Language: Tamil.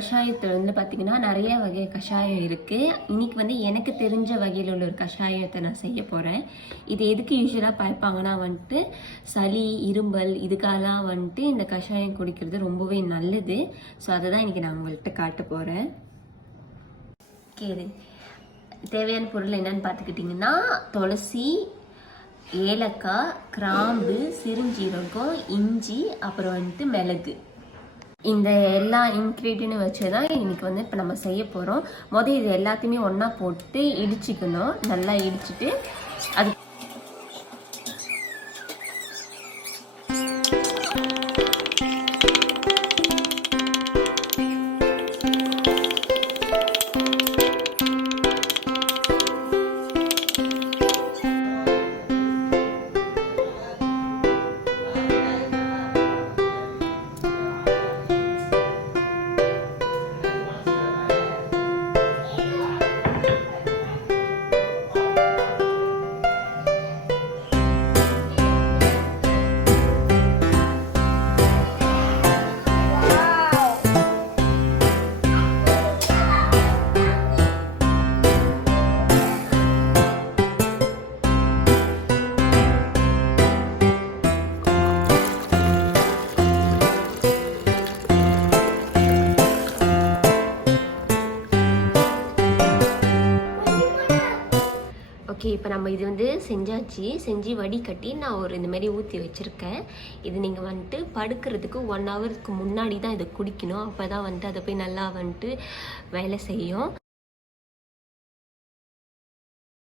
கஷாயத்தில் வந்து பார்த்திங்கன்னா நிறைய வகை கஷாயம் இருக்குது. இன்றைக்கி வந்து எனக்கு தெரிஞ்ச வகையில் உள்ள ஒரு கஷாயத்தை நான் செய்ய போகிறேன். இது எதுக்கு யூஸ்வலாக பாய்ப்பாங்கன்னா வந்துட்டு சளி, இரும்பல் இதுக்கெல்லாம் வந்துட்டு இந்த கஷாயம் குடிக்கிறது ரொம்பவே நல்லது. ஸோ அதை தான் இன்றைக்கி நான் உங்கள்கிட்ட காட்ட போகிறேன். ஓகே, தேவையான பொருள் என்னன்னு பார்த்துக்கிட்டிங்கன்னா துளசி, ஏலக்காய், கிராம்பு, சிறுஞ்சீரகம், இஞ்சி, அப்புறம் வந்துட்டு மிளகு. இந்த எல்லா இன்க்ரீடியன்ட்டும் வச்சு தான் இன்னைக்கு வந்து இப்போ நம்ம செய்ய போகிறோம். இது எல்லாத்தையுமே ஒன்றா போட்டு இடிச்சிக்கணும். நல்லா இடிச்சிட்டு அது ஓகே, இப்போ நம்ம இது வந்து செஞ்சு வடிகட்டி நான் ஒரு இந்த மாதிரி ஊற்றி வச்சுருக்கேன். இது நீங்கள் வந்துட்டு படுக்கிறதுக்கு 1 ஹவருக்கு முன்னாடி தான் இதை குடிக்கணும். அப்போ தான் வந்துட்டு அதை போய் நல்லா வந்துட்டு வேலை செய்யும்.